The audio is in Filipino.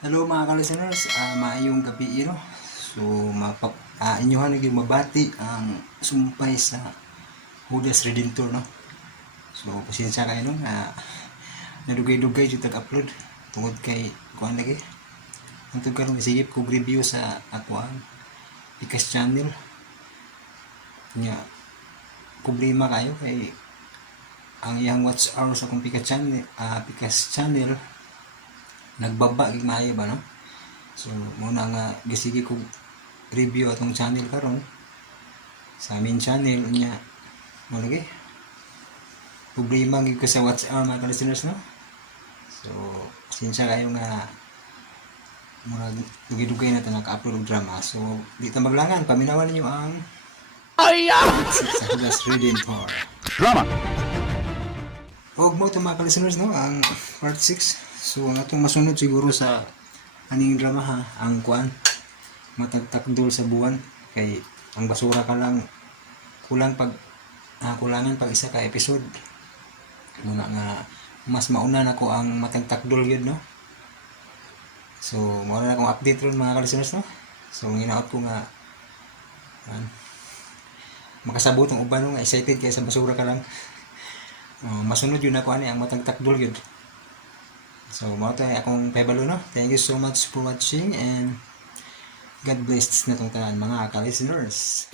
Hello mga ka-listeners, maayong gabi no. So inyohan naging mabati ang sumpay sa Judas Redentor no. So pasensya kayo no nadugay-dugay jud tag-upload tungod kay kuan lagi. Antong karon isigip kog review sa ako ang Pikas channel. Nya problema kayo kay ang iyang watch hour sa akong Pikas channel nagbaba gid maayo ba no. So muna nga gisigi ko review atong channel karon sa amin channel nya mo lagi problema gid ko sa watch hour mga listeners no. So pasensya kayo nga murag dugay-dugay na ta naka-upload og drama. So di ta maglangan, paminawan ninyo ang sa Judas Redentor Drama. og mo ito mga listeners no, ang part 6. So ang atong masunod siguro sa aning drama ha, ang kuan matagtakdol sa buwan kay ang basura ka lang kulangan pag isa ka episode muna nga mas mauna na ko ang matagtakdol yun no. So muna na akong update ron mga listeners no. So hinaot ko nga makasabot ang uban no, nga excited kay sa basura ka lang. Masunod yun ako ani ang matagtakdol yun. So, mao tayo akong pebalo no. Thank you so much for watching and God bless na tong tanan mga ka-listeners.